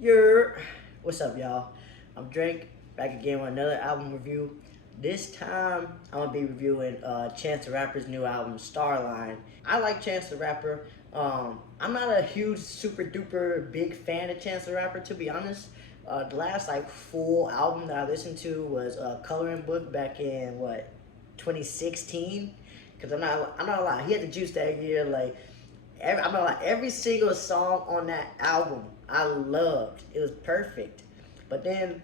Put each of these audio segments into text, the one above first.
Yer, what's up, y'all? I'm Drake, back again with another album review. This time, I'm gonna be reviewing Chance the Rapper's new album, Starline. I like Chance the Rapper. I'm not a huge, super duper big fan of Chance the Rapper, to be honest. The last like full album that I listened to was Coloring Book back in 2016. Cause I'm not a lot. He had the juice that year, like. I'm not like every single song on that album I loved. It was perfect. But then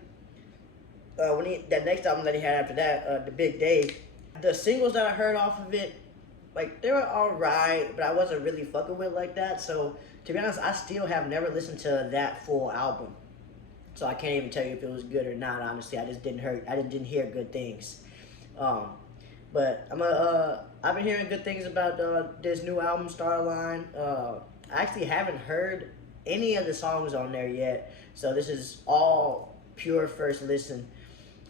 that next album that he had after that, The Big Day, the singles that I heard off of it, like they were alright, but I wasn't really fucking with like that. So to be honest, I still have never listened to that full album. So I can't even tell you if it was good or not. Honestly, I just didn't hear good things. Um, but I've been hearing good things about this new album, Starline. I actually haven't heard any of the songs on there yet, so this is all pure first listen.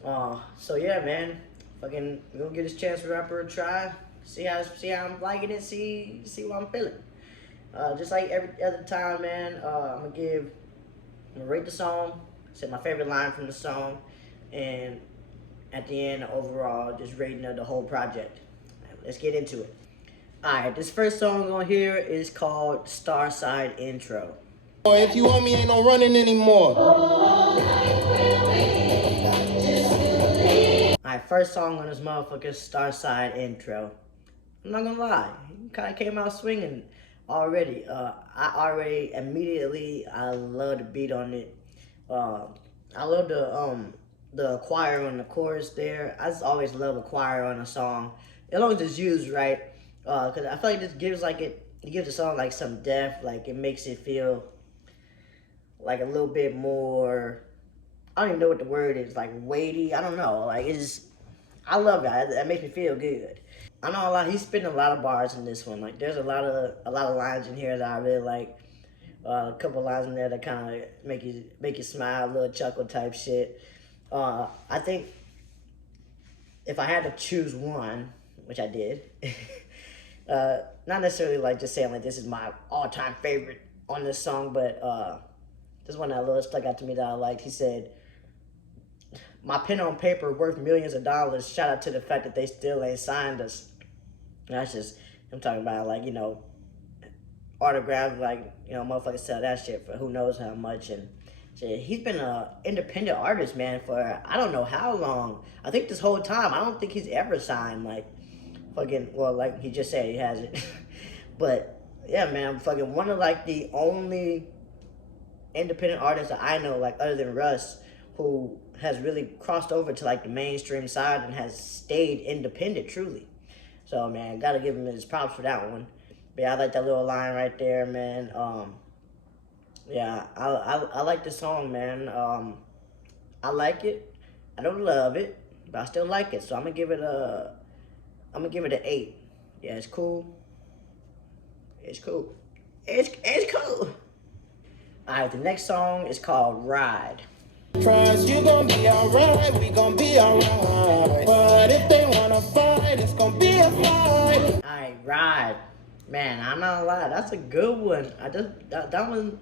So yeah, man, fucking, we're gonna give this Chance the Rapper a try. See how I'm liking it. See what I'm feeling. Just like every other time, man. I'm gonna rate the song, say my favorite line from the song, and at the end, overall, just rating of the whole project. Let's get into it. Alright, this first song we're gonna hear is called Starside Intro. If you want me, ain't no running anymore. Alright, first song on this motherfucker's Starside Intro. I'm not gonna lie, he kind of came out swinging already. I love the beat on it. I love the choir on the chorus there. I just always love a choir on a song, as long as it's used right. Cause I feel like this gives it gives the song like some depth. Like it makes it feel like a little bit more. I don't even know what the word is. Like weighty. I don't know. Like I love that. That makes me feel good. I know a lot. He's spitting a lot of bars in this one. Like there's a lot of lines in here that I really like. A couple lines in there that kind of make you smile, a little chuckle type shit. I think if I had to choose one, which I did, not necessarily like just saying like this is my all-time favorite on this song, but this one that little stuck out to me that I liked. He said, "My pen on paper worth millions of dollars. Shout out to the fact that they still ain't signed us." And that's just I'm talking about like autograph, like motherfuckers sell that shit for who knows how much. And shit, he's been an independent artist, man, for I don't know how long. I think this whole time I don't think he's ever signed like fucking, well, like he just said he hasn't. But yeah, man, I'm fucking one of like the only independent artists that I know, like other than Russ, who has really crossed over to like the mainstream side and has stayed independent truly. So man, gotta give him his props for that one. But yeah, I like that little line right there, man. Yeah, I like the song, man. I like it. I don't love it, but I still like it. So I'm gonna give it an 8. Yeah, it's cool. It's cool. It's cool. All right, the next song is called Ride. Trust you gon' be alright, we gon' be alright. But if they wanna fight, it's gon' be a fight. All right, Ride. Man, I'm not gonna lie, that's a good one. That one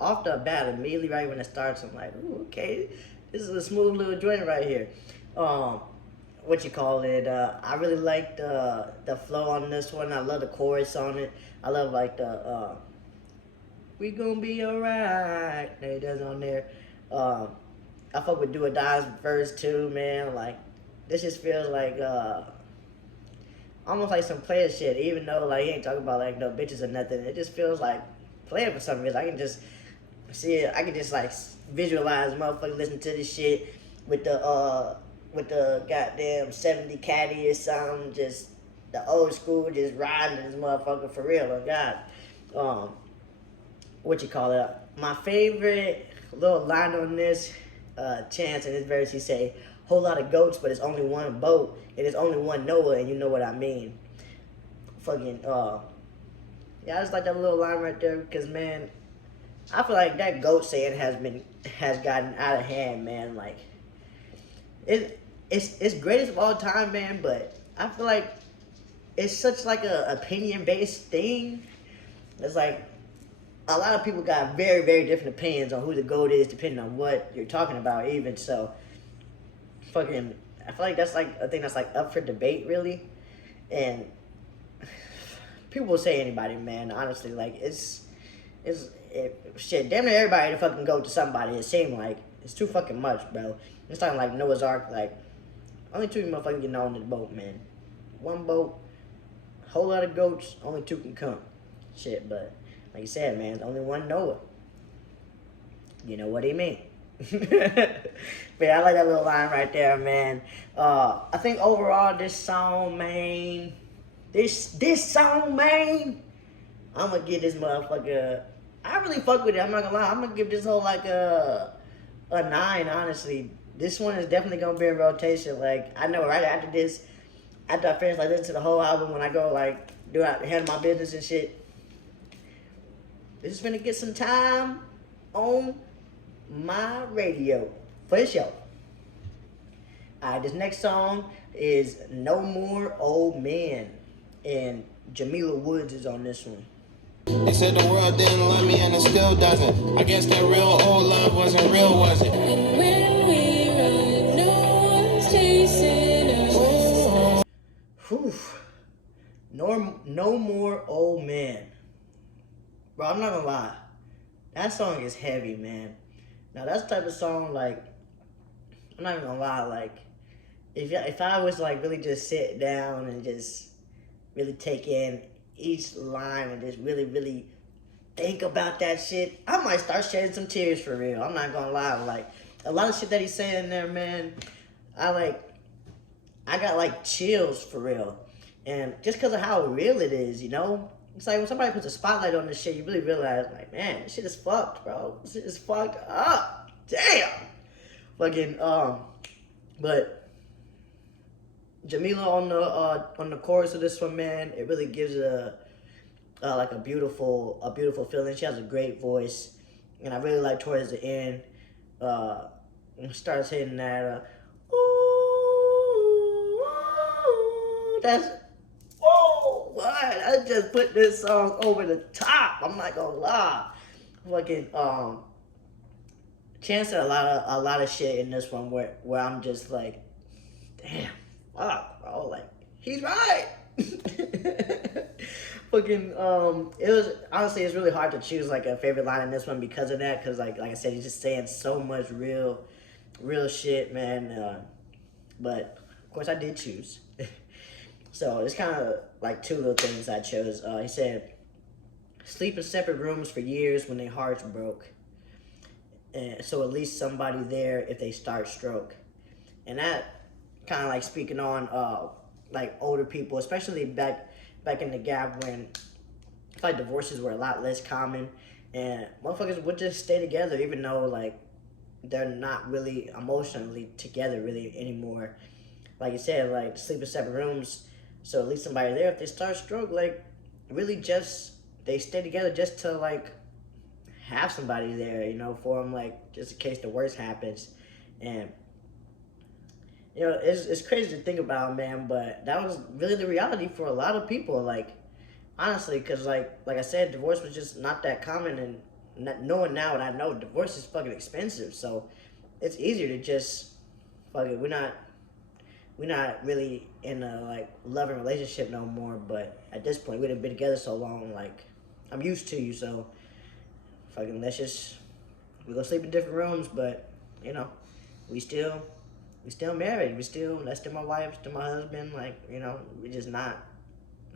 off the bat immediately right when it starts. I'm like, ooh, okay, this is a smooth little joint right here. What you call it? I really like the flow on this one. I love the chorus on it. I love like the "We gonna be alright" that he does on there. I fuck with Do or Die's verse too, man. Like this just feels like almost like some player shit. Even though like he ain't talking about like no bitches or nothing, it just feels like player for some reason. I can just see it. I can just like visualize motherfucker listening to this shit with the goddamn 70 caddy or something, just the old school, just riding this motherfucker for real. Oh God. What you call it? My favorite little line on this Chance in this verse, he say, "Whole lot of goats, but it's only one boat, and it's only one Noah, and you know what I mean." Fucking yeah, I just like that little line right there because man, I feel like that goat saying has gotten out of hand, man. Like it's greatest of all time, man. But I feel like it's such like a opinion based thing. It's like a lot of people got very, very different opinions on who the GOAT is, depending on what you're talking about. Even so, fucking, I feel like that's like a thing that's like up for debate, really. And people will say anybody, man. Honestly, like shit. Damn near everybody to fucking go to somebody. It seemed like it's too fucking much, bro. It's talking like Noah's Ark. Like only two motherfuckers getting on the boat, man. One boat, whole lot of goats. Only two can come. Shit, but like you said, man, only one Noah. You know what he mean. But I like that little line right there, man. I think overall this song, man. This song, man. I'm gonna give this motherfucker. I really fuck with it. I'm not gonna lie. I'm gonna give this whole like a 9. Honestly, this one is definitely gonna be in rotation. Like I know right after this, after I finish like listen to the whole album, when I go like handle my business and shit, this is gonna get some time on my radio for sure. Alright, this next song is No More Old Men, and Jamila Woods is on this one. They said the world didn't love me and it still doesn't. I guess that real old love wasn't real, was it? And when we run, no one's chasing us. Whew. No More Old Men. Bro, I'm not gonna lie. That song is heavy, man. Now, that's the type of song, like, I'm not even gonna lie, like, if I was, like, really just sit down and just really take in each line and just really, really think about that shit, I might start shedding some tears for real. I'm not gonna lie. Like, a lot of shit that he's saying there, man, I got, like, chills for real. And just because of how real it is, you know? It's like when somebody puts a spotlight on this shit, you really realize, like, man, this shit is fucked, bro. This shit is fucked up. Damn. Fucking, but Jamila on the chorus of this one, man, it really gives it like a beautiful feeling. She has a great voice, and I really like towards the end, starts hitting that, ooh, that's. Oh, what? I just put this song over the top. I'm not gonna lie. Fucking Chance said a lot of shit in this one where I'm just like, damn, fuck, bro. Like, he's right. Fucking it was honestly it's really hard to choose like a favorite line in this one because of that, because like I said, he's just saying so much real shit, man. But of course I did choose. So it's kind of like two little things I chose. He said, sleep in separate rooms for years when their hearts broke. And so at least somebody there if they start stroke. And that kind of like speaking on like older people, especially back in the gap when I feel like divorces were a lot less common. And motherfuckers would just stay together even though like they're not really emotionally together really anymore. Like you said, like sleep in separate rooms. So at least somebody there, if they start stroke, like really just they stay together just to like have somebody there, you know, for them, like just in case the worst happens. And you know, it's crazy to think about, man, but that was really the reality for a lot of people. Like honestly, because like I said, divorce was just not that common, and knowing now what I know, divorce is fucking expensive. So it's easier to just fuck it. We're not really in a like loving relationship no more, but at this point we've been together so long, like I'm used to you, so fucking we gonna sleep in different rooms, but you know, we still married, that's still my wife, still my husband, like, you know, we just not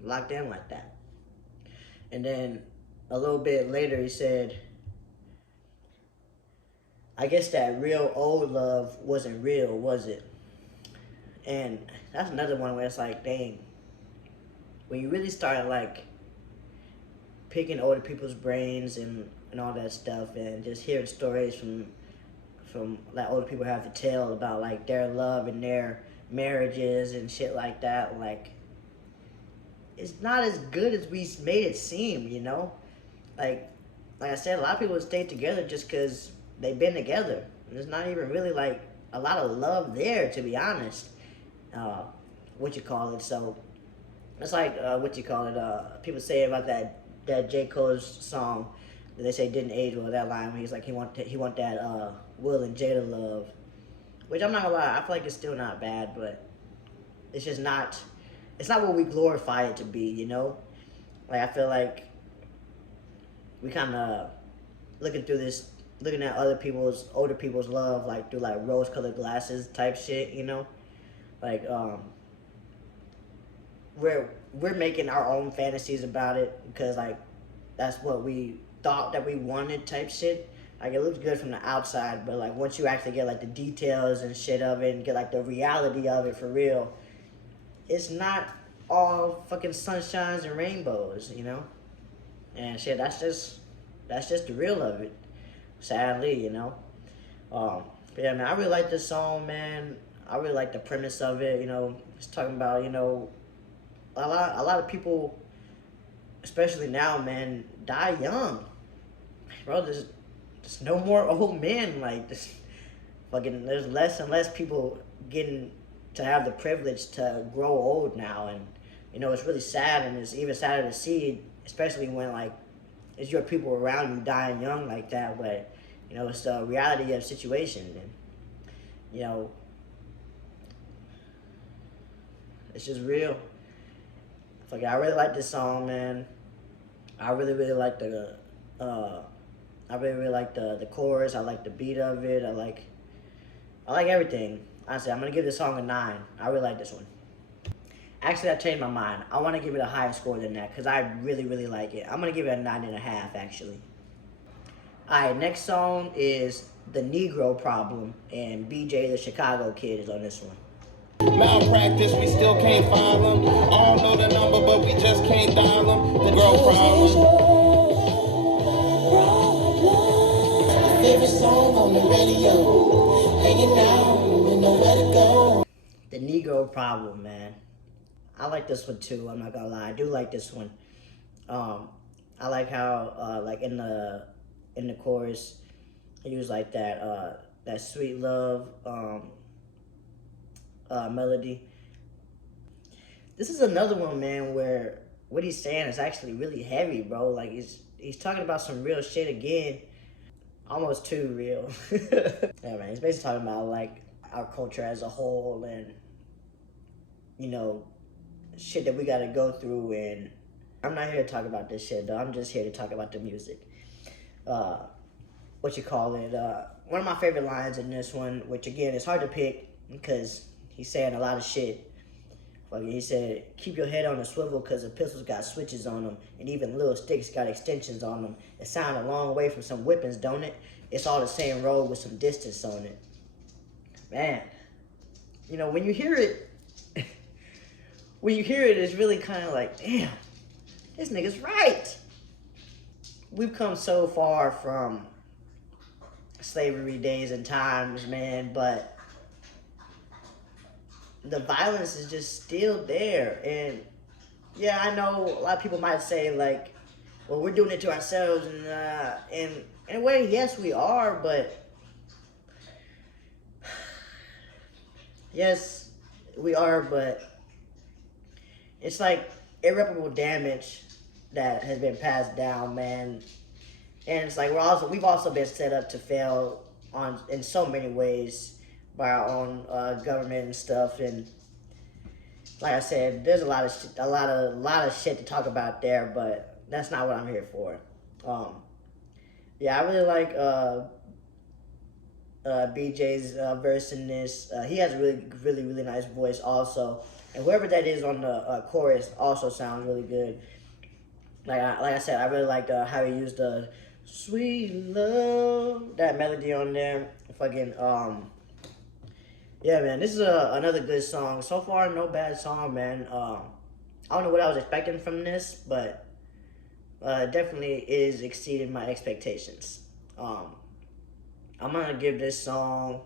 locked in like that. And then a little bit later he said, I guess that real old love wasn't real, was it? And that's another one where it's like, dang, when you really start like picking older people's brains and all that stuff, and just hearing stories from like older people have to tell about like their love and their marriages and shit like that, like it's not as good as we made it seem, you know? Like I said, a lot of people stay together just because they've been together. And there's not even really like a lot of love there, to be honest. So it's like people say about that J. Cole's song, They say didn't age well. That line, he's like he want that Will and Jada love, which I'm not gonna lie, I feel like it's still not bad, but it's just not. It's not what we glorify it to be, you know. Like I feel like we kind of looking at older people's love like through like rose-colored glasses type shit, you know. Like we're making our own fantasies about it because like that's what we thought that we wanted type shit. Like it looks good from the outside, but like once you actually get like the details and shit of it and get like the reality of it for real, it's not all fucking sunshines and rainbows, you know? And shit, that's just the real of it. Sadly, you know. But yeah, man, I really like this song, man. I really like the premise of it, you know. It's talking about, you know, a lot of people, especially now, man, die young. Bro, there's no more old men. Like, there's less and less people getting to have the privilege to grow old now. And, you know, it's really sad, and it's even sadder to see, especially when, like, it's your people around you dying young like that. But, you know, it's the reality of the situation. And, you know, it's just real. Like, I really like this song, man. I really like the chorus. I like the beat of it. I like everything. Honestly, I'm gonna give this song a 9. I really like this one. Actually, I changed my mind. I want to give it a higher score than that because I really like it. I'm gonna give it a 9.5 actually. All right, next song is "The Negro Problem," and BJ the Chicago Kid is on this one. Malpractice, we still can't file them. All know the number, but we just can't dial them. The girl problem. Favorite song on the radio. Hanging out with nowhere to go. The Negro Problem, man. I like this one too. I'm not gonna lie. I do like this one. I like how like in the chorus, he was like that sweet love melody. This is another one, man, where what he's saying is actually really heavy, bro. Like he's talking about some real shit again, almost too real. Yeah, man. He's basically talking about like our culture as a whole, and you know, shit that we gotta go through. And I'm not here to talk about this shit though. I'm just here to talk about the music. What you call it? One of my favorite lines in this one, which again is hard to pick because he's saying a lot of shit. Like he said, keep your head on a swivel because the pistols got switches on them, and even little sticks got extensions on them. It sound a long way from some whippings, don't it? It's all the same road with some distance on it. Man, you know, when you hear it, it's really kind of like, damn, this nigga's right. We've come so far from slavery days and times, man, but the violence is just still there. And yeah, I know a lot of people might say like, well, we're doing it to ourselves, and in a way, yes, we are, but yes, we are, but it's like irreparable damage that has been passed down, man. And it's like we've also been set up to fail in so many ways by our own government and stuff. And like I said, there's a lot of shit to talk about there, but that's not what I'm here for. Yeah, I really like BJ's verse in this. He has a really nice voice also, and whoever that is on the chorus also sounds really good. Like I said, I really like how he used the sweet love, that melody on there. Fucking yeah, man, this is another good song. So far, no bad song, man. I don't know what I was expecting from this, but definitely is exceeding my expectations. I'm gonna give this song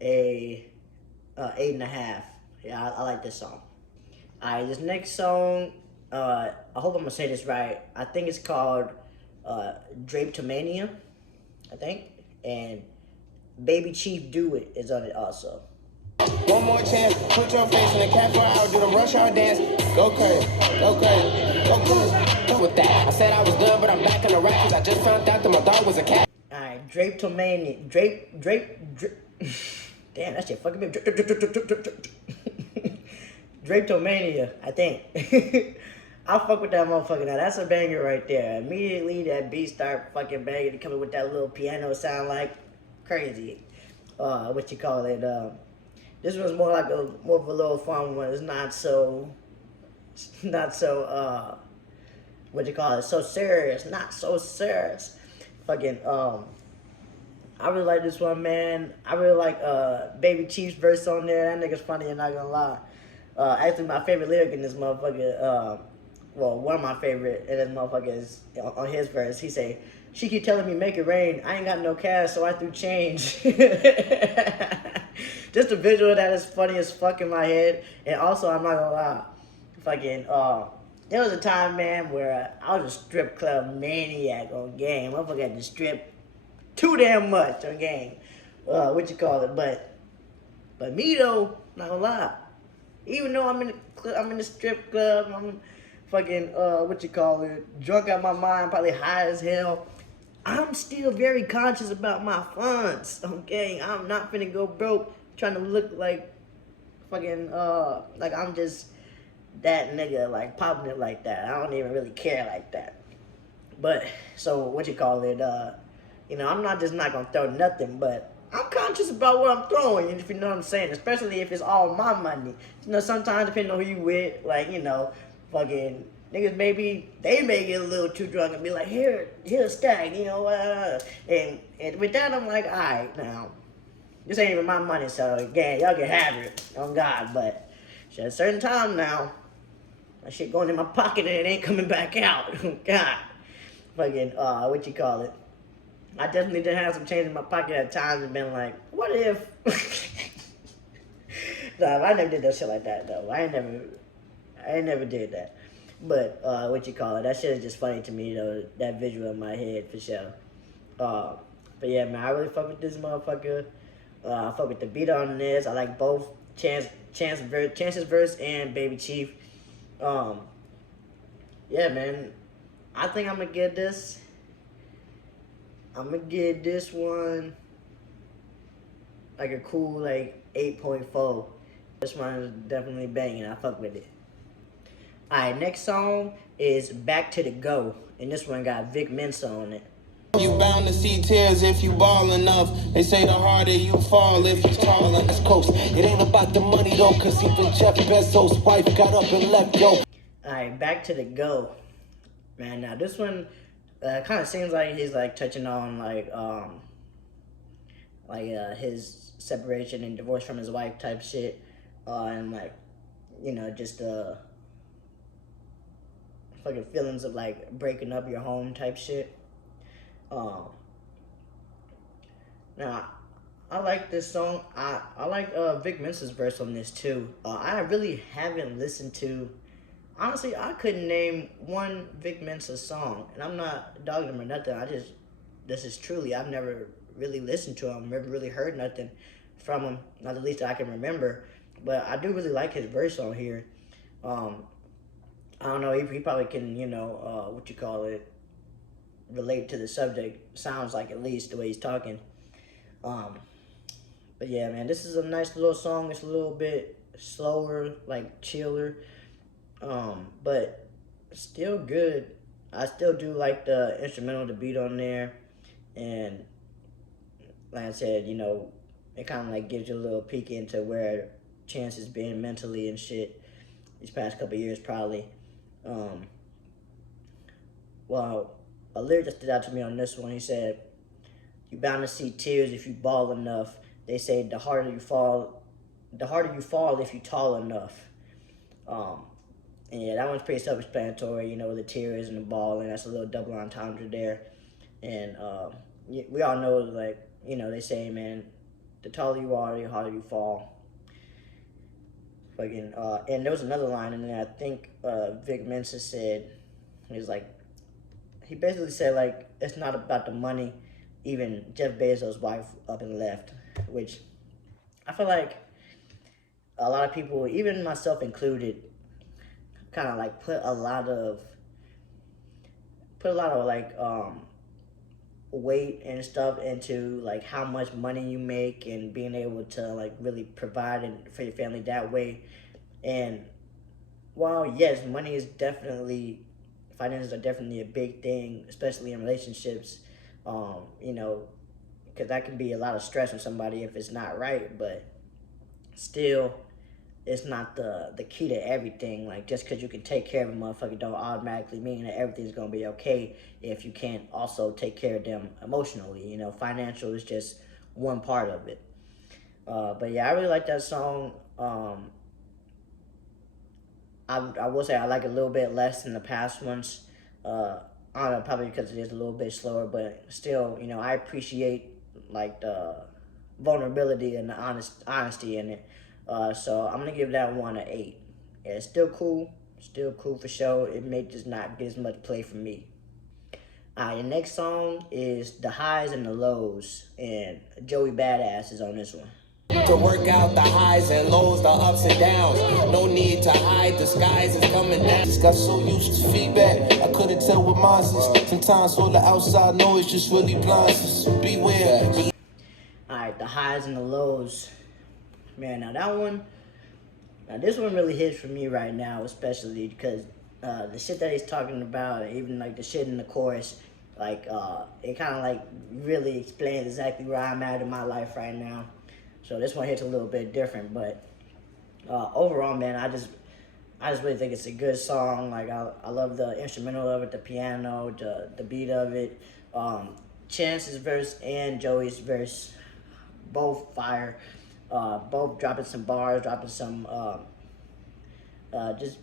a 8.5. Yeah, I like this song. Alright, this next song, I hope I'm gonna say this right. I think it's called Drapetomania, I think. And Baby Chief Do It is on it also. One more chance, put your face in the cat for an hour, do the rush hour dance. Go crazy, go crazy, go crazy. With that, I said I was done, but I'm back in the rack, cause I just found out that my dog was a cat. Alright, Drape-Tomania. Damn, that shit fucking me. Drape-Tomania, I think. I'll fuck with that motherfucker now. That's a banger right there. Immediately that beat start fucking banging, coming with that little piano sound like crazy. What you call it? This was more like more of a little fun one. It's not so what you call it? So serious, not so serious. Fucking I really like this one, man. I really like Baby Chief's verse on there. That nigga's funny, I'm not gonna lie. Actually, my favorite lyric in this motherfucker, well, one of my favorite in this motherfucker is on his verse. He say, "She keep telling me make it rain. I ain't got no cash, so I threw change." Just a visual that is funny as fuck in my head. And also, I'm not gonna lie, fucking, there was a time, man, where I was a strip club maniac on game. Motherfucker had to strip too damn much on game. What you call it? But me though, not gonna lie. Even though I'm in the strip club, I'm fucking what you call it, drunk out my mind, probably high as hell. I'm still very conscious about my funds. Okay, I'm not finna go broke trying to look like fucking like I'm just that nigga, like popping it like that. I don't even really care like that. But so what you call it? You know, I'm not gonna throw nothing, but I'm conscious about what I'm throwing, if you know what I'm saying. Especially if it's all my money. You know, sometimes depending on who you with, like, you know, fucking niggas maybe they may get a little too drunk and be like, here's a stack, you know, and with that I'm like, alright now, this ain't even my money, so again, y'all can have it, on God, but at a certain time now, that shit going in my pocket and it ain't coming back out. God. Fucking what you call it? I definitely did have some change in my pocket at times and been like, what if? Nah, I never did that shit like that though. I ain't never did that. But what you call it? That shit is just funny to me though. That visual in my head for sure. But yeah, man, I really fuck with this motherfucker. I fuck with the beat on this. I like both Chance's verse and Baby Chief. Yeah, man. I think I'm gonna get this. I'm gonna give this one like a cool like 8.4. This one is definitely banging. I fuck with it. Alright, next song is Back to the Go. And this one got Vic Mensa on it. You bound to see tears if you ball enough. They say the harder you fall if you tall on this coast. It ain't about the money though, cause even Jeff Bezos' wife got up and left, yo. Alright, Back to the Go. Man, now this one kind of seems like he's like touching on his separation and divorce from his wife type shit, and like, you know, just fucking feelings of like breaking up your home type shit. Now I like this song. I like Vic Mensa's verse on this too. I really haven't listened to. Honestly, I couldn't name one Vic Mensa song, and I'm not dogging him or nothing. This is truly, I've never really listened to him, never really heard nothing from him, not the least that I can remember. But I do really like his verse on here. I don't know, he probably can, you know, what you call it, relate to the subject. Sounds like, at least the way he's talking. But yeah, man, this is a nice little song. It's a little bit slower, like chiller. But still good. I still do like the instrumental, the beat on there, and like I said, you know, it kind of like gives you a little peek into where Chance has been mentally and shit these past couple years probably. Well, a lyric that stood out to me on this one, he said, "You bound to see tears if you ball enough. They say the harder you fall if you tall enough." And yeah, that one's pretty self-explanatory, you know, the tears and the ball, and that's a little double entendre there. And we all know, like, you know, they say, man, the taller you are, the harder you fall. Fucking, and there was another line in there, I think Vic Mensa said, he basically said, like, it's not about the money, even Jeff Bezos' wife up and left, which I feel like a lot of people, even myself included, kind of like put a lot of like weight and stuff into like how much money you make and being able to like really provide for your family that way. And while yes, money is definitely, finances are definitely a big thing, especially in relationships. You know, because that can be a lot of stress on somebody if it's not right. But still, it's not the key to everything. Like, just because you can take care of a motherfucker don't automatically mean that everything's gonna be okay if you can't also take care of them emotionally. You know, financial is just one part of it. But yeah, I really like that song. I will say I like it a little bit less than the past ones. I don't know, probably because it is a little bit slower, but still, you know, I appreciate like the vulnerability and the honesty in it. So I'm gonna give that one an 8. Yeah, it's still cool for sure. It may just not get as much play from me. Alright, the next song is The Highs and the Lows, and Joey Badass is on this one. To work out the highs and lows, the ups and downs. No need to hide, the skies is coming down. Just got so used to feedback, I couldn't tell what mine is. Sometimes all the outside noise just really blinds us. Beware. Alright, The Highs and the Lows. Man, now this one really hits for me right now, especially because the shit that he's talking about, even like the shit in the chorus, like it kind of like really explains exactly where I'm at in my life right now. So this one hits a little bit different, but overall, man, I just really think it's a good song. Like I love the instrumental of it, the piano, the beat of it. Chance's verse and Joey's verse, both fire. Both dropping some bars, dropping some just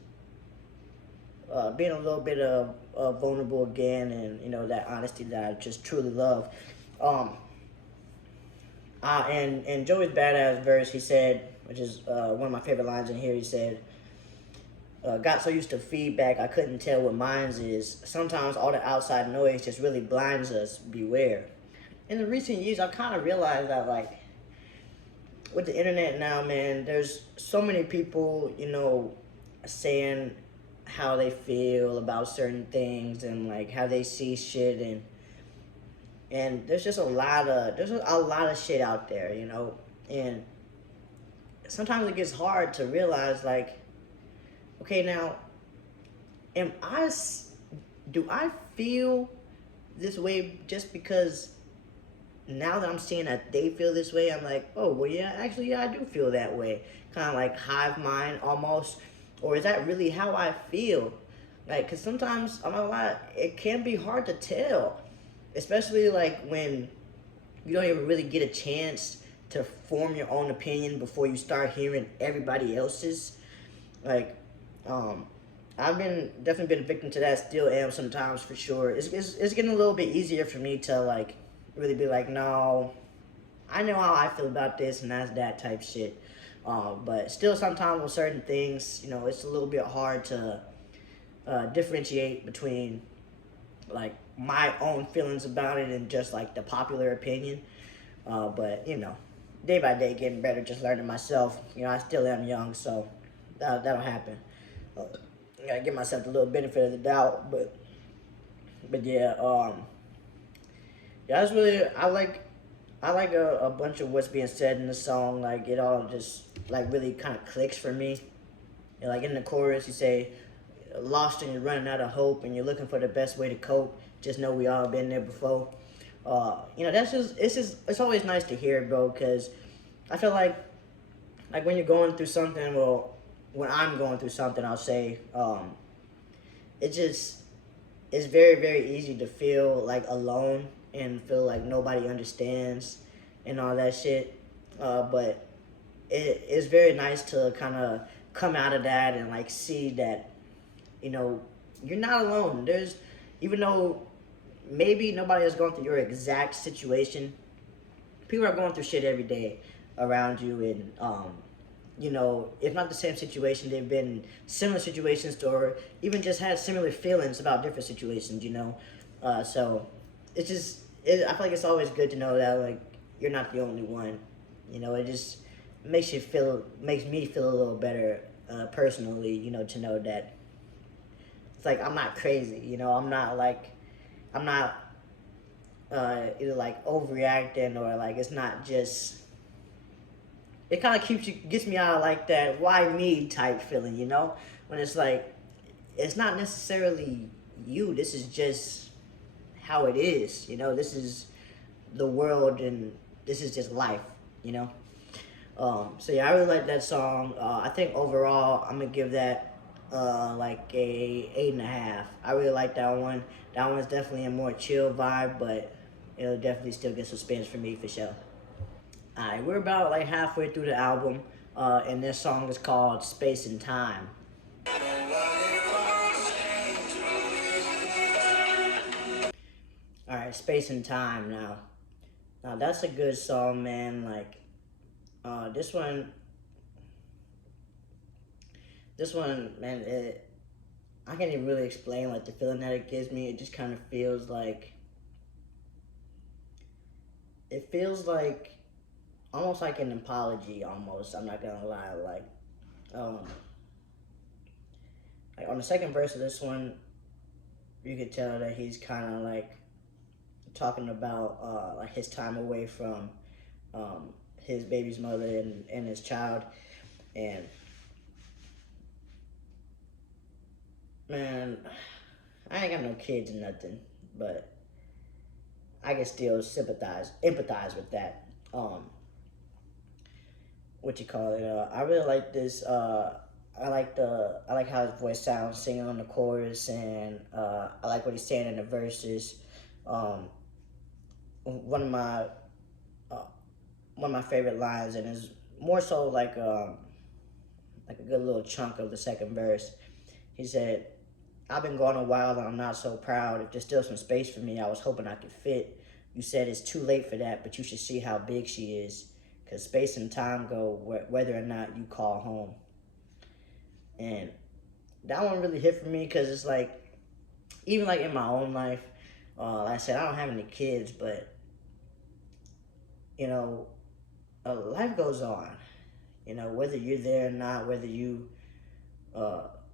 being a little bit of vulnerable again, and you know, that honesty that I just truly love. And Joey's Badass verse, he said, which is one of my favorite lines in here, he said, got so used to feedback I couldn't tell what mine's is. Sometimes all the outside noise just really blinds us. Beware. In the recent years, I've kind of realized that, like, with the internet now, man, there's so many people, you know, saying how they feel about certain things and like how they see shit, and there's just a lot of shit out there, you know, and sometimes it gets hard to realize, like, okay, now, do I feel this way just because now that I'm seeing that they feel this way, I'm like, oh, well, yeah, actually, yeah, I do feel that way. Kind of like hive mind almost. Or is that really how I feel? Like, because sometimes, I'm not gonna lie, it can be hard to tell. Especially, like, when you don't even really get a chance to form your own opinion before you start hearing everybody else's. Like, I've definitely been a victim to that, still am sometimes, for sure. It's getting a little bit easier for me to, like, really be like, no, I know how I feel about this, and that's that type shit. But still, sometimes with certain things, you know, it's a little bit hard to differentiate between, like, my own feelings about it and just, like, the popular opinion. But, you know, day by day getting better, just learning myself. You know, I still am young, so that'll happen. I gotta give myself a little benefit of the doubt, but yeah, yeah, that's really, I like a bunch of what's being said in the song. Like, it all just, like, really kind of clicks for me. And, like, in the chorus, you say, lost and you're running out of hope and you're looking for the best way to cope. Just know we all been there before. You know, it's always nice to hear, bro, because I feel like when you're going through something, well, when I'm going through something, I'll say, it's very, very easy to feel, like, alone and feel like nobody understands and all that shit. But it's very nice to kind of come out of that and, like, see that, you know, you're not alone. Even though maybe nobody is going through your exact situation, people are going through shit every day around you, and, you know, if not the same situation, they've been in similar situations to, or even just had similar feelings about different situations, you know. So it's just, I feel like it's always good to know that, like, you're not the only one. You know, it makes me feel a little better personally, you know, to know that it's like I'm not crazy, you know, I'm not either like overreacting or like it's not just. It kind of gets me out of like that why me type feeling, you know, when it's like it's not necessarily you. This is just how it is, you know. This is the world and this is just life, you know. So yeah, I really like that song. I think overall I'm gonna give that like a 8.5. I really like that one. That one's definitely a more chill vibe, but it'll definitely still get suspense for me for sure. Alright, we're about like halfway through the album, and this song is called Space and Time. Alright, Space and Time now. Now that's a good song, man. Like, this one, man, I can't even really explain like the feeling that it gives me. It just kind of feels like, almost like an apology. Almost, I'm not gonna lie. Um, like on the second verse of this one, you could tell that he's kind of like talking about like his time away from his baby's mother and his child, and man, I ain't got no kids or nothing, but I can still empathize with that. What you call it? I really like this. I like how his voice sounds singing on the chorus, and I like what he's saying in the verses. Um, one of my uh, one of my favorite lines, and is more so like a good little chunk of the second verse. He said, "I've been gone a while and I'm not so proud. If there's still some space for me, I was hoping I could fit. You said it's too late for that, but you should see how big she is. Because space and time go whether or not you call home." And that one really hit for me because it's like, even like in my own life, like I said, I don't have any kids, but, you know, life goes on. You know, whether you're there or not, whether you,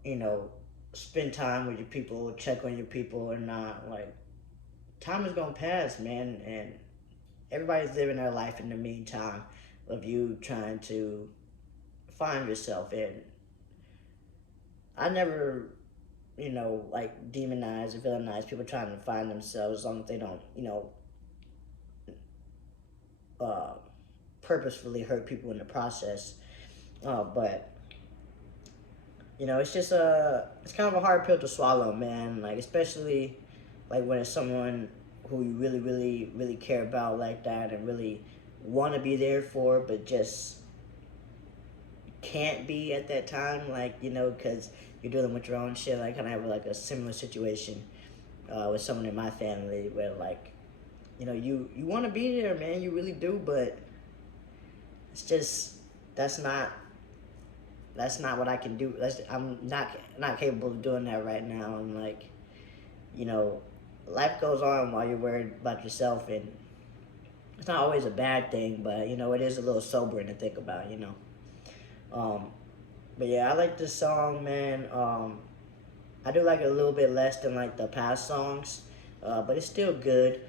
you know, spend time with your people, check on your people or not, like, time is gonna pass, man, and everybody's living their life in the meantime of you trying to find yourself. And I never, you know, like demonize or villainize people trying to find themselves as long as they don't, you know, purposefully hurt people in the process. But you know, it's just it's kind of a hard pill to swallow, man. Like, especially like when it's someone who you really, really, really care about like that and really want to be there for, but just can't be at that time. Like, you know, because you're dealing with your own shit. I kind of have like a similar situation with someone in my family where, like, you know, you want to be there, man. You really do, but it's just that's not what I can do. I'm not capable of doing that right now. And like, you know, life goes on while you're worried about yourself, and it's not always a bad thing, but you know, it is a little sobering to think about, you know. But yeah, I like this song, man. I do like it a little bit less than like the past songs, but it's still good.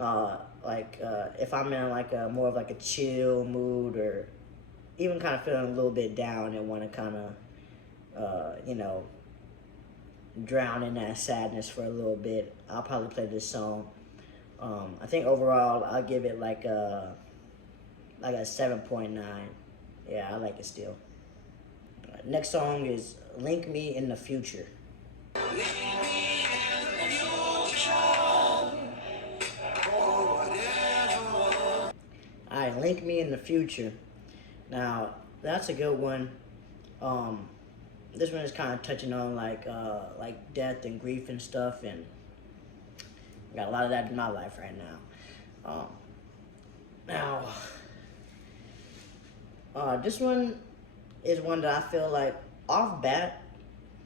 If I'm in like a more of like a chill mood, or even kind of feeling a little bit down and want to kind of, you know, drown in that sadness for a little bit, I'll probably play this song. I think overall I'll give it like a 7.9. Yeah, I like it still. Next song is Link Me in the Future. Alright, Link Me in the Future. Now, that's a good one. This one is kind of touching on like death and grief and stuff, and got a lot of that in my life right now. This one is one that I feel like off bat,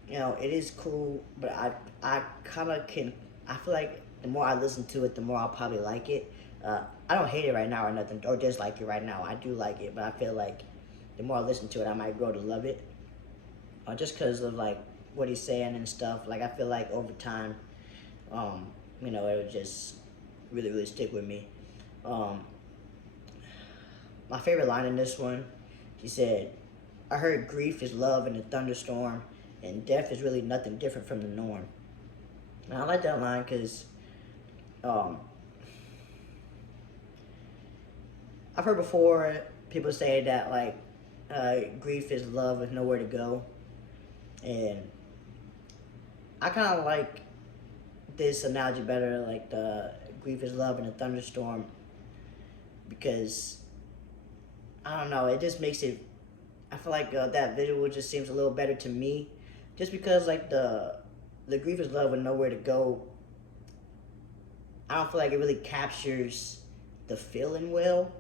you know, it is cool, but I kind of can. I feel like the more I listen to it, the more I'll probably like it. I don't hate it right now or nothing, or dislike it right now. I do like it, but I feel like the more I listen to it, I might grow to love it. Just because of like what he's saying and stuff. Like I feel like over time, it would just really, really stick with me. My favorite line in this one, he said, "I heard grief is love in a thunderstorm, and death is really nothing different from the norm." And I like that line because I've heard before people say that like grief is love with nowhere to go, and I kind of like this analogy better, like the grief is love in a thunderstorm, because I don't know, it just makes it. I feel like that visual just seems a little better to me, just because like the grief is love with nowhere to go. I don't feel like it really captures the feeling well,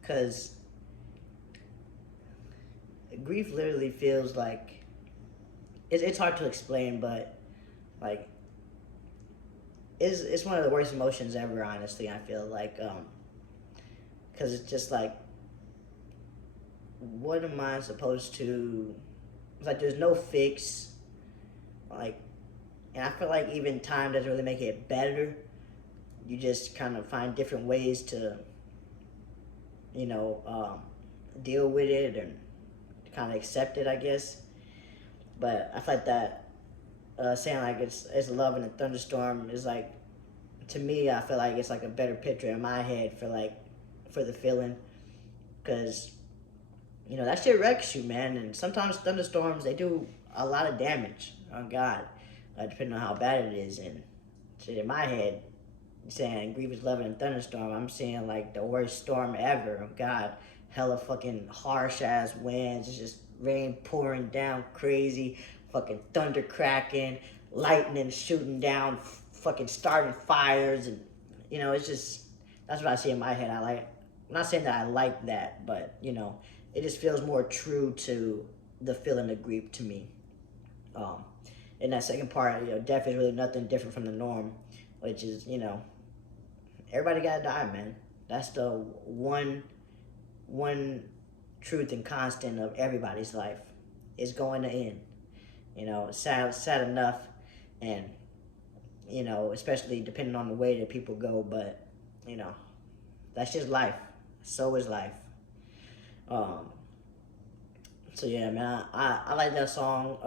because grief literally feels like it's hard to explain, but like it's one of the worst emotions ever. Honestly, I feel like because it's just like, what am I supposed to? It's like there's no fix, like, and I feel like even time doesn't really make it better. You just kind of find different ways to, deal with it and kind of accept it, I guess. But I feel like that saying like it's love in a thunderstorm is like, to me, I feel like it's like a better picture in my head for the feeling, because that shit wrecks you, man. And sometimes thunderstorms, they do a lot of damage. Oh God, depending on how bad it is. And shit, in my head, saying grief is love in a thunderstorm, I'm seeing like the worst storm ever. Oh God, hella fucking harsh ass winds. It's just rain pouring down crazy, fucking thunder cracking, lightning shooting down, fucking starting fires, and it's just, that's what I see in my head. I'm not saying that I like that, but it just feels more true to the feeling of grief to me. In that second part, death is really nothing different from the norm, which is, everybody gotta die, man. That's the one truth and constant of everybody's life. It's going to end. Sad enough, and especially depending on the way that people go, but that's just life. So is life. So yeah, man, I like that song.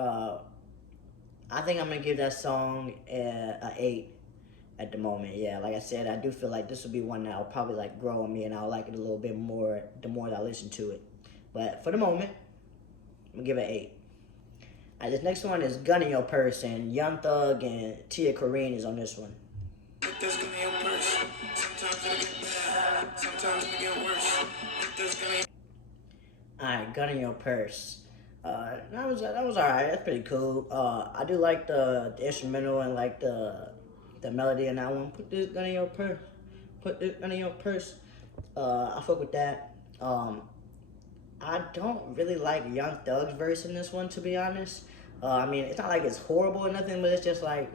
I think I'm gonna give that song a 8 at the moment. Yeah, like I said, I do feel like this will be one that will probably like grow on me, and I'll like it a little bit more the more that I listen to it. But for the moment, I'm gonna give it an 8. Alright, this next one is Gun in Your Purse, and Young Thug and Tia Corine is on this one. Put this gun in your purse. Sometimes it'll get bad, sometimes it'll get worse. Put this gun in. Alright, Gun in Your Purse. That was alright. That's pretty cool. I do like the instrumental and like the melody in that one. Put this gun in your purse. Put this gun in your purse. I fuck with that. I don't really like Young Thug's verse in this one, to be honest. I mean, it's not like it's horrible or nothing, but it's just like,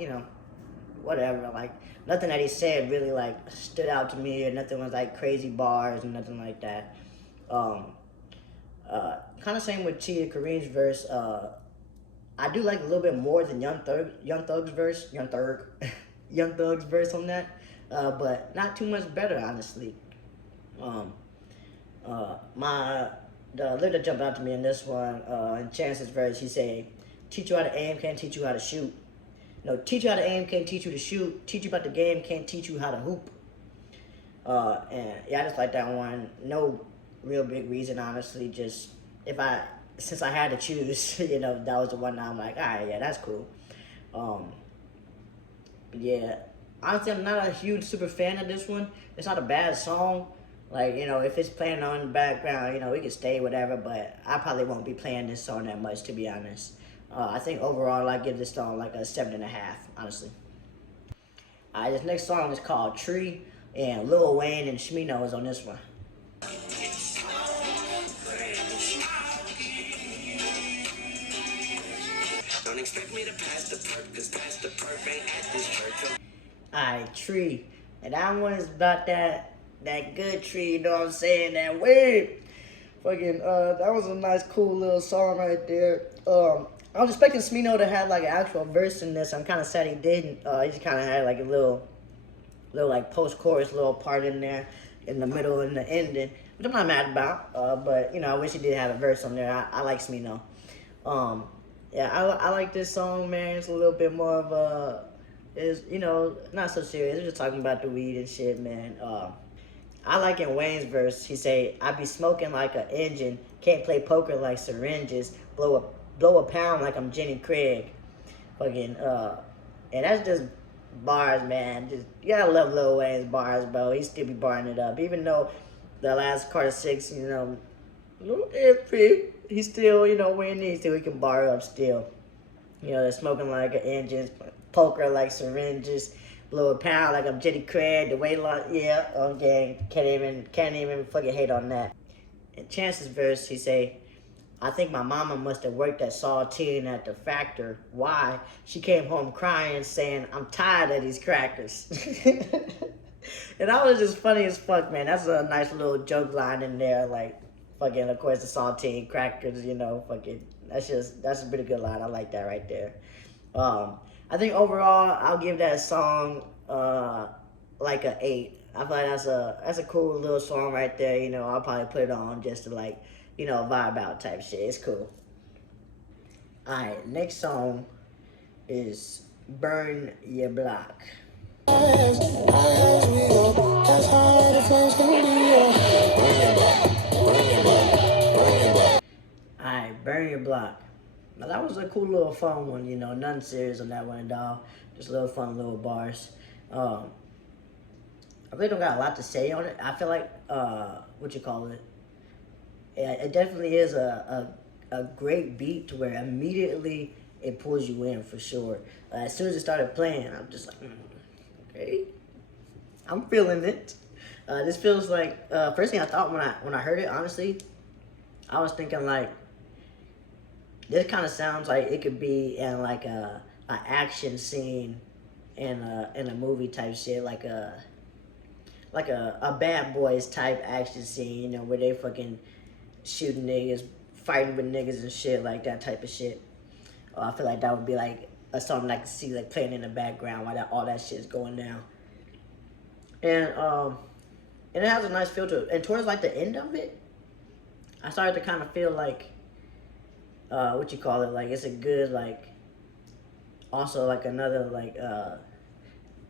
whatever. Like, nothing that he said really like stood out to me, or nothing was like crazy bars and nothing like that. Kind of same with Tia Corine's verse. I do like a little bit more than Young Thug's verse. Young Thug's verse on that, but not too much better, honestly. The lyric that jumped out to me in this one, in Chance's verse, he said, "Teach you how to aim, can't teach you how to shoot. No, teach you how to aim, can't teach you to shoot. Teach you about the game, can't teach you how to hoop." And yeah, I just like that one. No real big reason, honestly. Just since I had to choose, that was the one that I'm like, all right, yeah, that's cool. Yeah, honestly, I'm not a huge super fan of this one. It's not a bad song. Like, if it's playing on in the background, we can stay, whatever, but I probably won't be playing this song that much, to be honest. I think overall, I give this song like a 7.5, honestly. Alright, this next song is called Tree, and Lil Wayne and Shmino is on this one. Don't expect me to pass the perk, cause pass the perk ain't at this church. Alright, Tree. And that one is about that good tree, you know what I'm saying? That weed. Fucking, that was a nice, cool little song right there. I was expecting Smino to have like an actual verse in this. I'm kind of sad he didn't. He just kind of had like a little like post-chorus little part in there in the middle and the ending, which I'm not mad about. But you know, I wish he did have a verse on there. I like Smino. Yeah, I like this song, man. It's a little bit more of a, is, you know, not so serious. It's just talking about the weed and shit, man. I like in Wayne's verse, he say, I be smoking like an engine, can't play poker like syringes, blow a pound like I'm Jenny Craig. Fucking, and that's just bars, man. Just, you gotta love Lil Wayne's bars, bro. He still be barring it up. Even though the last Carter 6, you know, little iffy, he still, you know, when he needs to, he can bar up still. You know, they're smoking like an engine, poker like syringes, blow a pound like I'm Jenny Craig, the weight loss, yeah, okay, can't even fucking hate on that. In Chance's verse, he say, I think my mama must have worked at Saltine at the factor. Why? She came home crying, saying, I'm tired of these crackers. And that was just funny as fuck, man. That's a nice little joke line in there, like, fucking, of course, the Saltine crackers, you know, fucking, that's a pretty good line. I like that right there. I think overall, I'll give that song, like a 8. I feel like that's a cool little song right there, you know. I'll probably put it on just to, like, you know, vibe out type shit. It's cool. Alright, next song is Burn Your Block. Alright, Burn Your Block. Now that was a cool little fun one, you know, nothing serious on that one at all. Just little fun little bars. I really don't got a lot to say on it. I feel like, what you call it? It definitely is a great beat to where immediately it pulls you in for sure. As soon as it started playing, I'm just like, okay, I'm feeling it. This feels like first thing I thought when I heard it. Honestly, I was thinking like this kind of sounds like it could be in like a action scene in a movie type shit, like a Bad Boys type action scene, you know, where they fucking shooting niggas, fighting with niggas and shit, like that type of shit. I feel like that would be like a song I could see like playing in the background while all that shit's going down. And it has a nice feel to it. And towards like the end of it, I started to kind of feel like what you call it, like it's a good like also like another like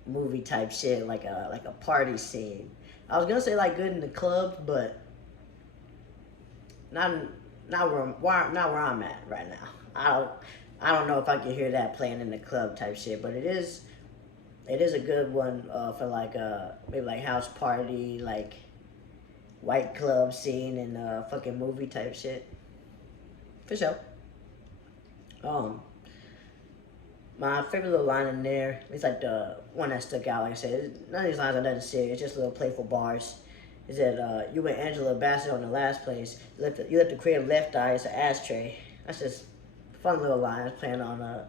movie type shit, like a party scene. I was gonna say like good in the club, but not where I'm at right now. I don't know if I can hear that playing in the club type shit, but it is a good one for like maybe like house party, like white club scene and fucking movie type shit. For sure. My favorite little line in there, it's like the one that stuck out, like I said, none of these lines are nothing serious, just little playful bars. Is that you and Angela Bassett on the last place. You left the crib left eye, it's an ashtray. That's just fun little lines playing on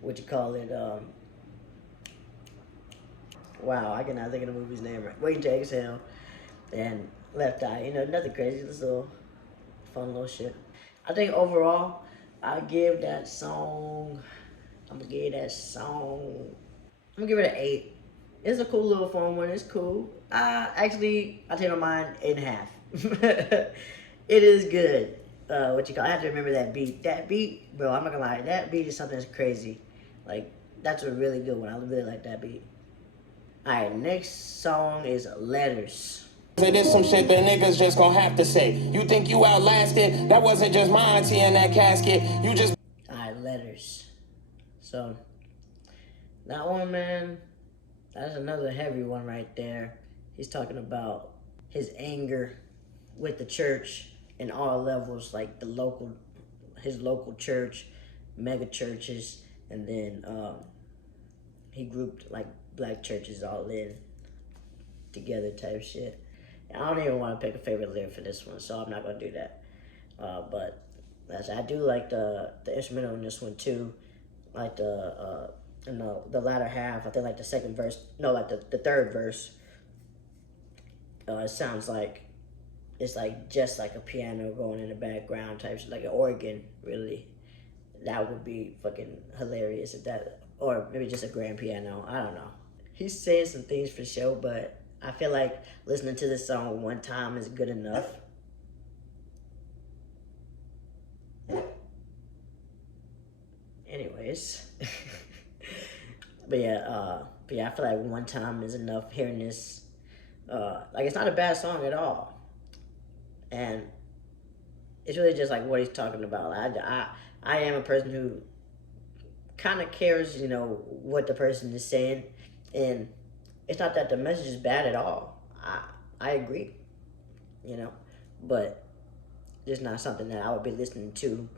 what you call it, wow, I cannot think of the movie's name right. Waiting to Exhale and Left Eye, you know, nothing crazy, just little fun little shit. I think overall, I'm gonna give that song, I'm gonna give it an 8. It's a cool little fun one. It's cool. Actually, I'll take my mind 8.5. It is good. What you call? I have to remember that beat. That beat, bro. I'm not gonna lie. That beat is something that's crazy. Like that's a really good one. I really like that beat. All right, next song is Letters. Say this some shit that niggas just gonna have to say. You think you outlasted? That wasn't just my auntie in that casket. You just. All right, Letters. So that one, man. That's another heavy one right there. He's talking about his anger with the church in all levels, like his local church, mega churches, and then he grouped like black churches all in together type shit. I don't even want to pick a favorite lyric for this one, so I'm not gonna do that. But I do like the instrumental in this one too, like in the latter half. I think like the second verse, no, like the third verse. It sounds like it's like just like a piano going in the background type shit, like an organ, really. That would be fucking hilarious if that, or maybe just a grand piano. I don't know. He's saying some things for sure, but I feel like listening to this song one time is good enough. Anyways, but yeah, I feel like one time is enough hearing this. Like it's not a bad song at all, and it's really just like what he's talking about. I am a person who kind of cares, you know, what the person is saying, and it's not that the message is bad at all. I agree, you know, but it's not something that I would be listening to,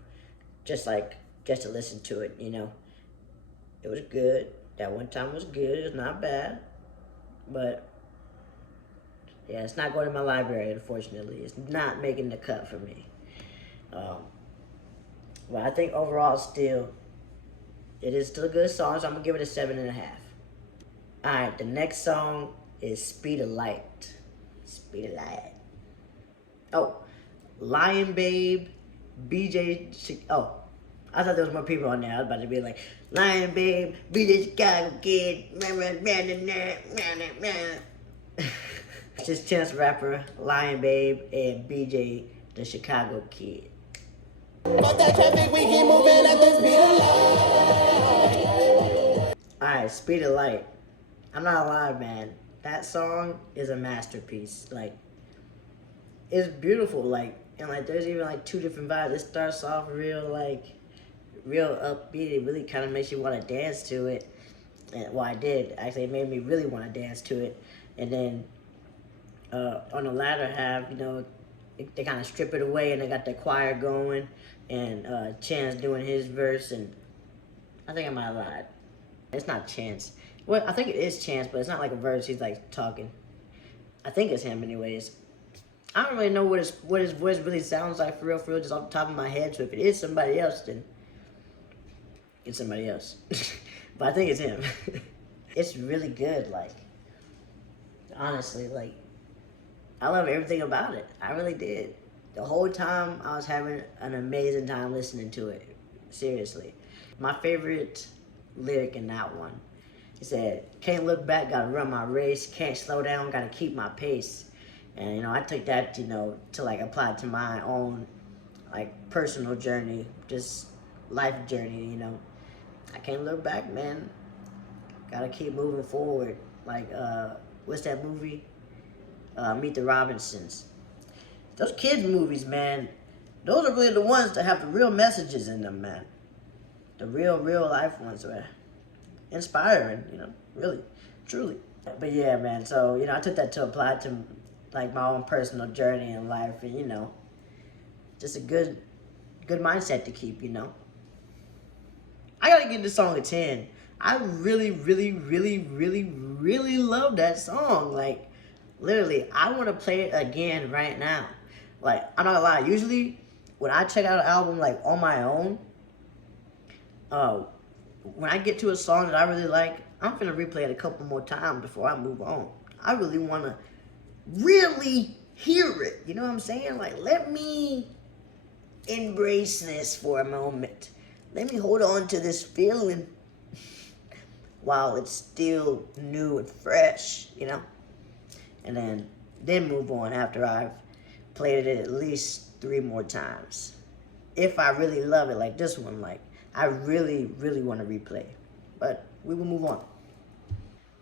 just to listen to it, you know. It was good. That one time was good. It's not bad, but yeah, it's not going to my library, unfortunately. It's not making the cut for me. But I think overall, it is still a good song, so I'm gonna give it a 7.5. All right, the next song is Speed of Light. Speed of Light. Oh, Lion Babe, BJ. Oh, I thought there was more people on there. I was about to be like, Lion Babe, BJ Chicago Kid. It's just Chance the Rapper, Lion Babe, and BJ the Chicago Kid. Fuck that traffic, we keep moving at the speed of light. Alright, Speed of Light. I'm not lying, man. That song is a masterpiece. Like, it's beautiful. Like, and like, there's even like two different vibes. It starts off real upbeat. It really kind of makes you want to dance to it. And well, I did. Actually, it made me really want to dance to it. And then on the latter half, you know, they kind of strip it away, and they got the choir going, and Chance doing his verse, and I think I might have lied. It's not Chance. Well, I think it is Chance, but it's not like a verse. He's like talking. I think it's him, anyways. I don't really know what his voice really sounds like for real, just off the top of my head. So if it is somebody else, then it's somebody else. But I think it's him. It's really good. Like, honestly, like, I love everything about it. I really did. The whole time, I was having an amazing time listening to it. Seriously. My favorite lyric in that one, he said, can't look back, gotta run my race. Can't slow down, gotta keep my pace. And, you know, I took that, you know, to, like, apply it to my own, like, personal journey, just life journey, you know. I can't look back, man. Gotta keep moving forward. Like, what's that movie? Meet the Robinsons. Those kids movies, man, those are really the ones that have the real messages in them, man. The real life ones are inspiring, you know, really, truly. But yeah, man, so, you know, I took that to apply to, like, my own personal journey in life, and, you know, just a good mindset to keep, you know. I gotta give this song a 10. I really love that song. Like, literally, I want to play it again right now. Like, I'm not gonna lie. Usually, when I check out an album, like, on my own, when I get to a song that I really like, I'm finna replay it a couple more times before I move on. I really want to really hear it. You know what I'm saying? Like, let me embrace this for a moment. Let me hold on to this feeling while it's still new and fresh, you know? And then move on after I've played it at least 3 more times. If I really love it, like this one, like, I really want to replay. But we will move on.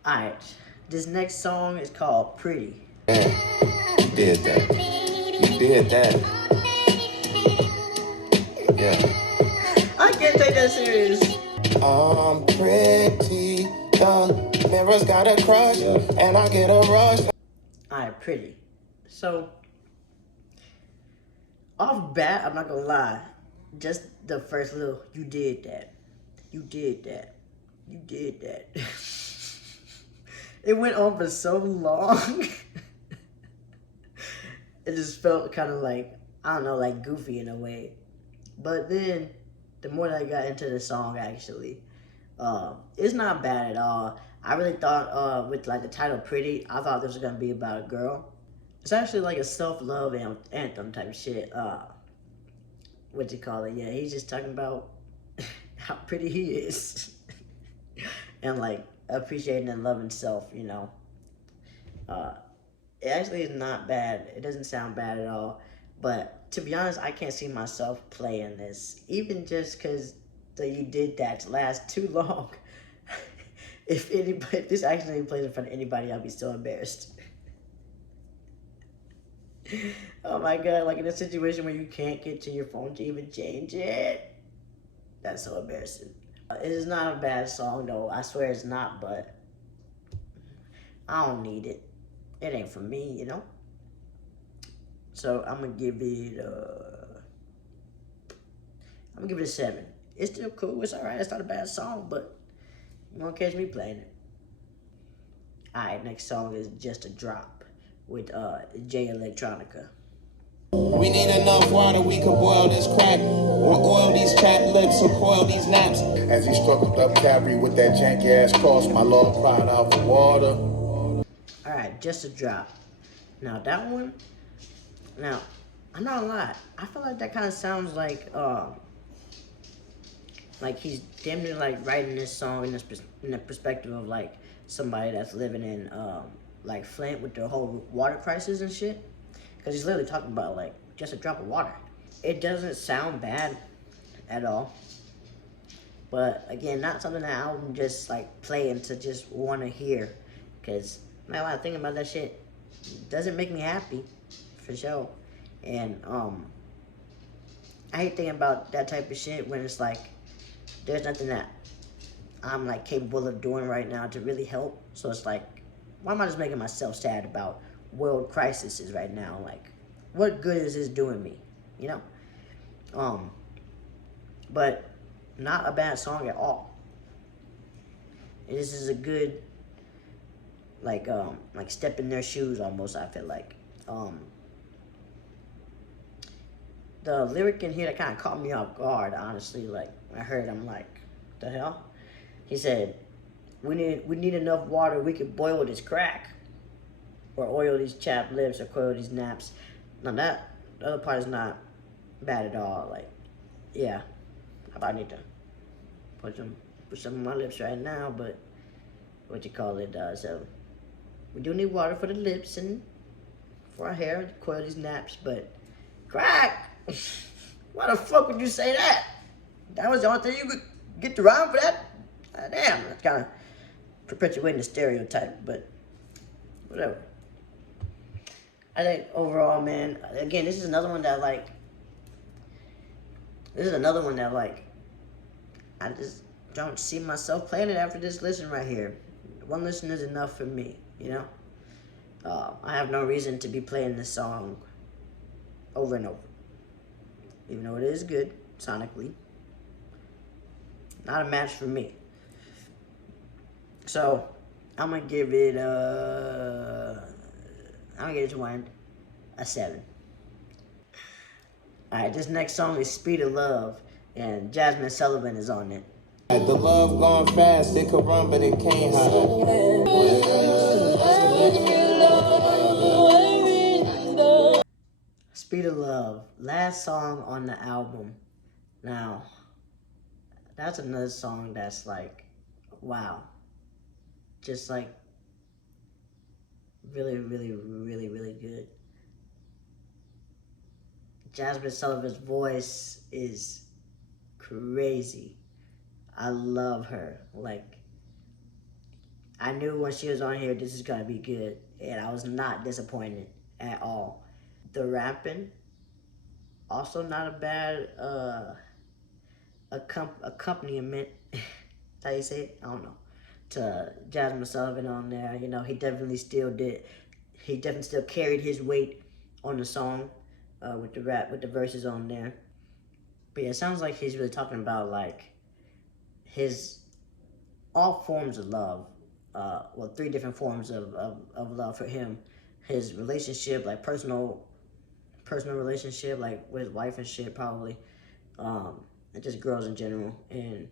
Alright, this next song is called Pretty. Yeah, you did that. You did that. Yeah. I can't take that serious. I'm pretty, the mirror's got a crush, and I get a rush. Alright, Pretty. So, off bat, I'm not gonna lie, just the first little, you did that. You did that. You did that. It went on for so long. It just felt kind of like, I don't know, like goofy in a way. But then, the more that I got into the song, actually, it's not bad at all. I really thought, with like the title Pretty, I thought this was gonna be about a girl. It's actually like a self-love anthem type of shit. What you call it? Yeah, he's just talking about how pretty he is, and like appreciating and loving self. It actually is not bad. It doesn't sound bad at all. But to be honest, I can't see myself playing this, even just because you did that to last too long. If this accidentally plays in front of anybody, I'll be so embarrassed. Oh my god, like in a situation where you can't get to your phone to even change it. That's so embarrassing. It is not a bad song though. I swear it's not, but I don't need it. It ain't for me, So I'm gonna give it a 7. It's still cool. It's alright. It's not a bad song, but you won't catch me playing it. Alright, next song is Just a Drop with Jay Electronica. We need enough water, we could boil this crack. Or oil these chapped lips or coil these naps. As he struggled up Calvary with that janky ass cross, my Lord cried out for water. Alright, Just a Drop. Now that one, I'm not gonna lie, I feel like that kind of sounds like he's damn near like writing this song in the perspective of like somebody that's living in like Flint with the whole water crisis and shit. Because he's literally talking about like just a drop of water. It doesn't sound bad at all. But again, not something that I would just like playing to just want to hear. Because man, when I think about that shit, it doesn't make me happy, for sure. And I hate thinking about that type of shit when it's like there's nothing that I'm like capable of doing right now to really help. So it's like, why am I just making myself sad about world crises right now? Like, what good is this doing me? But not a bad song at all. This is a good like step in their shoes almost. I feel like the lyric in here that kind of caught me off guard, honestly. Like I heard, I'm like, the hell? He said, we need enough water, we could boil this crack, or oil these chapped lips, or coil these naps. Now the other part is not bad at all. Like, yeah, I probably need to put some on my lips right now, but what you call it? So we do need water for the lips and for our hair to coil these naps, but crack. Why the fuck would you say that? That was the only thing you could get to rhyme for that? Damn, that's kind of perpetuating the stereotype, but whatever. I think overall, man, again, this is another one that I just don't see myself playing it after this listen right here. One listen is enough for me, I have no reason to be playing this song over and over. Even though it is good, sonically. Not a match for me. So, I'm gonna give it to one, a 7. Alright, this next song is Speed of Love, and Jasmine Sullivan is on it. The love gone fast, it could run, but it can't hide. Speed of Love, last song on the album. Now, that's another song that's like, wow. Just like, really, really, really, really good. Jasmine Sullivan's voice is crazy. I love her. Like, I knew when she was on here, this is gonna be good. And I was not disappointed at all. The rapping, also not a bad accompaniment, how you say it? I don't know. To Jasmine Sullivan on there, he definitely still carried his weight on the song with the verses on there. But yeah, it sounds like he's really talking about like all forms of love. 3 different forms of love for him. His relationship, like personal relationship, like with his wife and shit, probably, and just girls in general, and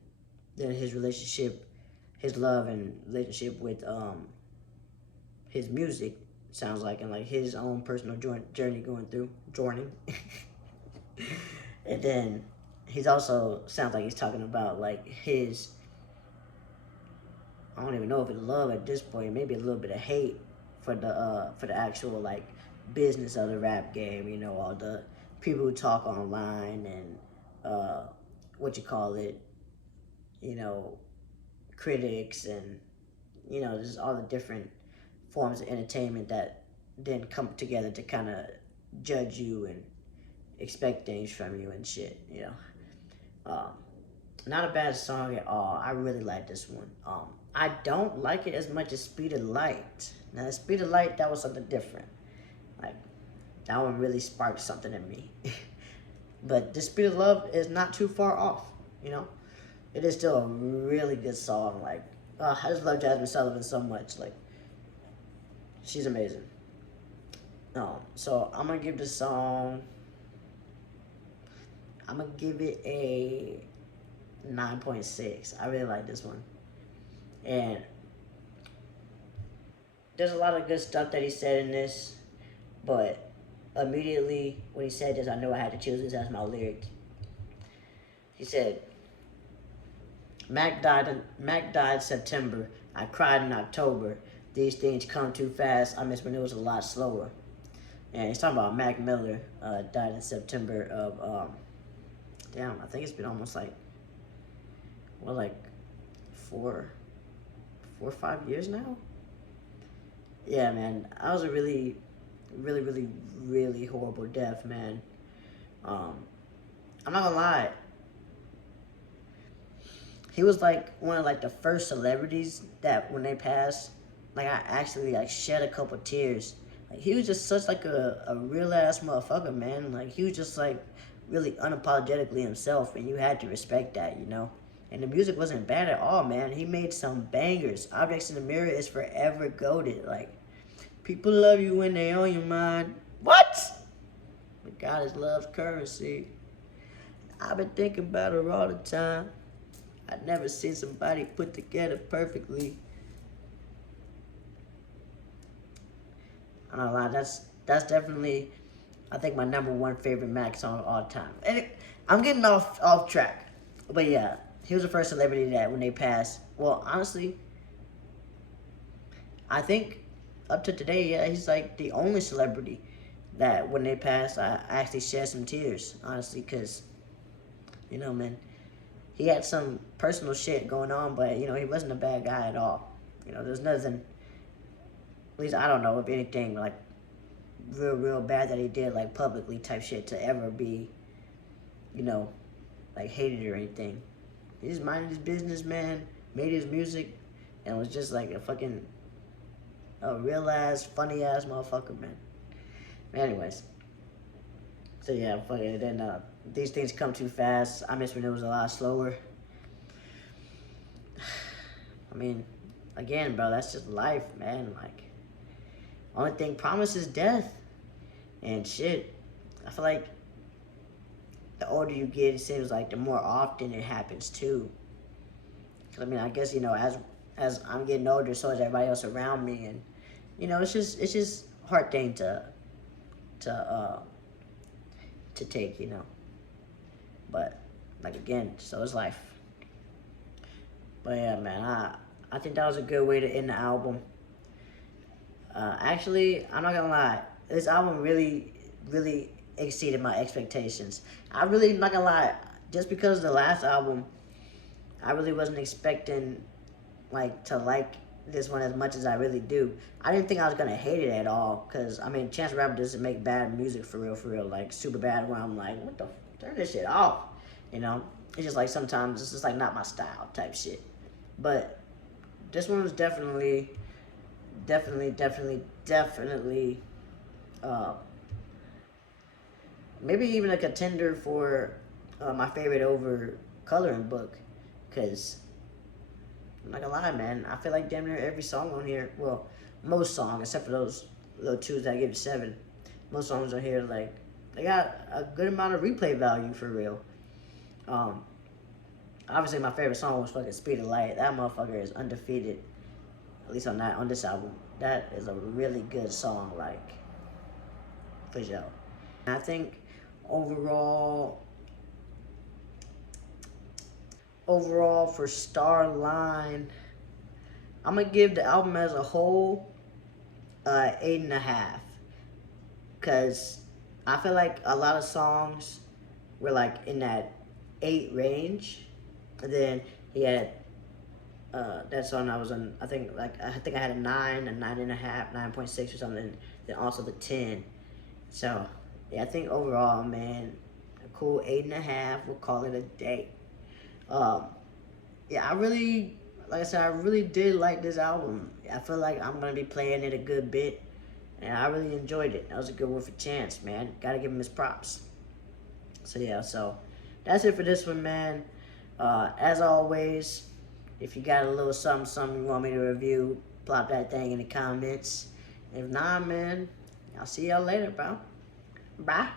then his love and relationship with his music, sounds like, and like his own personal journey going through joining. And then he's also sounds like he's talking about like his, I don't even know if it's love at this point, maybe a little bit of hate for the actual like business of the rap game, you know, all the people who talk online and what you call it, you know, critics and, you know, just all the different forms of entertainment that then come together to kind of judge you and expect things from you and shit, you know. Not a bad song at all. I really like this one. I don't like it as much as Speed of Light. Now, Speed of Light, that was something different. Like, that one really sparked something in me. But The Speed of Love is not too far off, you know. It is still a really good song. Like, I just love Jasmine Sullivan so much. Like, she's amazing. So I'm gonna give this song, I'm gonna give it a 9.6. I really like this one. And there's a lot of good stuff that he said in this, but immediately when he said this, I knew I had to choose this as my lyric. He said, Mac died September. I cried in October. These things come too fast. I miss when it was a lot slower. And he's talking about Mac Miller, died in September of, damn, I think it's been almost like, well, like 4 or 5 years now. Yeah, man, that was a really, really, really, really horrible death, man. I'm not gonna lie. He was like one of like the first celebrities that when they passed, like I actually like shed a couple tears. Like he was just such like a real ass motherfucker, man. Like he was just like really unapologetically himself, and you had to respect that, you know. And the music wasn't bad at all, man. He made some bangers. Objects in the Mirror is forever goated. Like, people love you when they on your mind. What? But God is love's currency. I've been thinking about her all the time. I've never seen somebody put together perfectly. I'm not gonna lie, that's definitely, I think, my #1 favorite Mac song of all time. And I'm getting off track, but yeah, he was the first celebrity that when they passed. Well, honestly, I think up to today, yeah, he's like the only celebrity that when they passed, I actually shed some tears, honestly, because, you know, man, he had some personal shit going on, but, you know, he wasn't a bad guy at all. You know, there's nothing, at least I don't know of anything, like, real bad that he did, like, publicly type shit to ever be, you know, like, hated or anything. He just minded his business, man, made his music, and was just, like, a real-ass, funny-ass motherfucker, man. Anyways. So, yeah, fucking, then, these things come too fast. I miss when it was a lot slower. I mean, again, bro, that's just life, man. Like, only thing promised is death. And shit, I feel like the older you get, it seems like the more often it happens too. Cause I mean, I guess, you know, as I'm getting older, so is everybody else around me, and you know, it's just hard thing to take, you know. But like again, so is life. But yeah, man, I think that was a good way to end the album. Actually, I'm not gonna lie, this album really, really exceeded my expectations. I'm not gonna lie, just because of the last album, I really wasn't expecting like to like this one as much as I really do. I didn't think I was gonna hate it at all, cause I mean, Chance the Rapper doesn't make bad music for real, like super bad. Where I'm like, what the, turn this shit off, you know? It's just like sometimes it's just like not my style type shit. But this one was definitely, maybe even a contender for my favorite over Coloring Book, because I'm not gonna lie, man, I feel like damn near every song on here, well, most songs, except for those little twos that I give it 7, most songs on here, like, they got a good amount of replay value for real. Obviously my favorite song was fucking Speed of Light. That motherfucker is undefeated. At least on this album. That is a really good song, like, for sure. And I think overall for Starline, I'm gonna give the album as a whole 8.5, cause I feel like a lot of songs were like in that 8 range, and then he had that song I was on. I think I had a 9, a 9.5, 9.6 or something. Then also the 10. So yeah, I think overall, man, a cool 8.5. We'll call it a day. Yeah, like I said, I really did like this album. I feel like I'm gonna be playing it a good bit, and I really enjoyed it. That was a good one for Chance, man. Gotta give him his props. So yeah, so that's it for this one, man. As always, if you got a little something you want me to review, plop that thing in the comments. If not, man, I'll see y'all later, bro. Bye.